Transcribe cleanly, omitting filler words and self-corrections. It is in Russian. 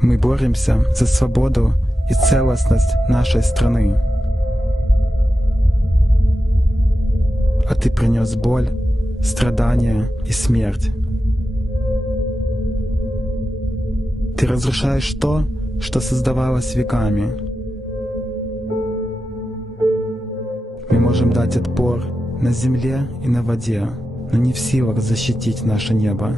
Мы боремся за свободу и целостность нашей страны. А ты принес боль, страдания и смерть. Ты разрушаешь то, что создавалось веками. Мы можем дать отпор на земле и на воде, но не в силах защитить наше небо.